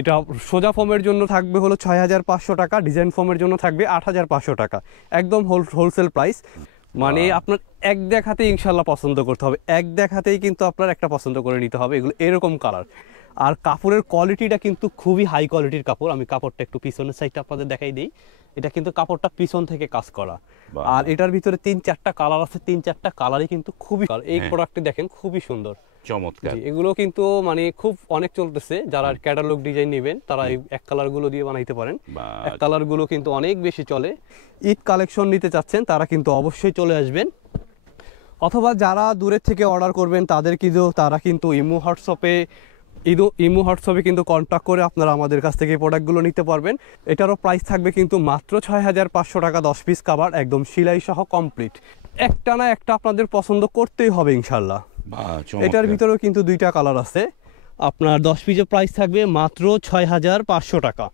এটা সোজা ফর্মের জন্য থাকবে হলো 6,500 টাকা, ডিজাইন ফর্মের জন্য থাকবে 8,500 টাকা, একদম হোলসেল প্রাইস। মানে আপনার এক দেখাতেই ইনশাল্লাহ পছন্দ করতে হবে, এক দেখাতেই কিন্তু আপনার একটা পছন্দ করে নিতে হবে। এগুলো এরকম কালার, আর কাপড়ের কোয়ালিটিটা কিন্তু খুবই হাই কোয়ালিটির কাপড়। আমি কাপড়টা একটু পিছনের সাইডটা আপনাদের দেখাই দিই। এটা কিন্তু কাপড়টা পিছন থেকে কাজ করা, আর এটার ভিতরে 3-4টা কালার আছে, 3-4টা কালারই কিন্তু খুবই, এই প্রোডাক্টটি দেখেন খুবই সুন্দর, চমৎকার। এগুলো কিন্তু মানে খুব অনেক চলতেছে। যারা ক্যাটালগ ডিজাইন নেবেন তারা এই এক কালার গুলো দিয়ে বানাইতে পারেন, এক কালার গুলো কিন্তু অনেক বেশি চলে। ঈদ কালেকশন নিতে চাচ্ছেন তারা কিন্তু অবশ্যই চলে আসবেন, অথবা যারা দূরের থেকে অর্ডার করবেন তারা কিন্তু ইমো হোয়াটসঅ্যাপে কিন্তু কন্ট্যাক্ট করে আপনারা আমাদের কাছ থেকে প্রোডাক্টগুলো নিতে পারবেন। এটারও প্রাইস থাকবে কিন্তু মাত্র 6,500 টাকা, 10 পিস কাভার, একদম সেলাই সহ কমপ্লিট। একটা না একটা আপনাদের পছন্দ করতেই হবে ইনশাল্লাহ। এটার ভিতরেও কিন্তু 2টা কালার আছে। আপনার 10 পিসের প্রাইস থাকবে মাত্র 6,500 টাকা।